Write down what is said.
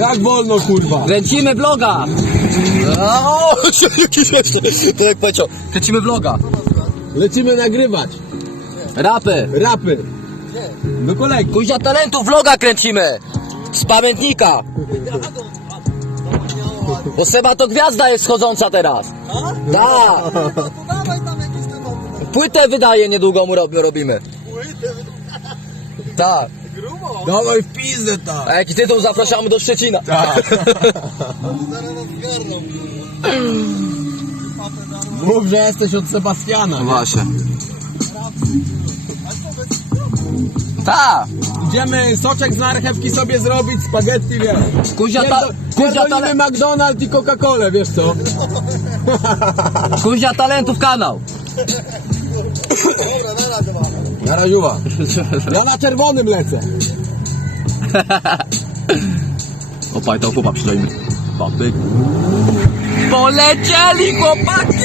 Jak wolno, kurwa? Kręcimy vloga! O, jaki śmieszny. To jak powiedział, kręcimy vloga. Lecimy nagrywać. Rapy. Rapy. Do kolegi. Kuźnia talentu vloga kręcimy. Z pamiętnika. Bo Seba to gwiazda jest schodząca teraz. Tak. Płytę wydaje niedługo mu rob- robimy. Tak. Dawaj w pizdę tak. A jaki tytuł zapraszamy do Szczecina. Mów, że jesteś od Sebastiana. nie? Właśnie. Tak. Idziemy soczek z marchewki sobie zrobić, spaghetti, wiesz. Kuzia, ta, kuzia, Pierdolimy McDonald's i Coca-Colę, wiesz co? kuzia talentów kanał. Na raziuwa. Ja na czerwonym lecę. Opaj, to chłopa przydajmy. Papyk. Polecieli chłopaki!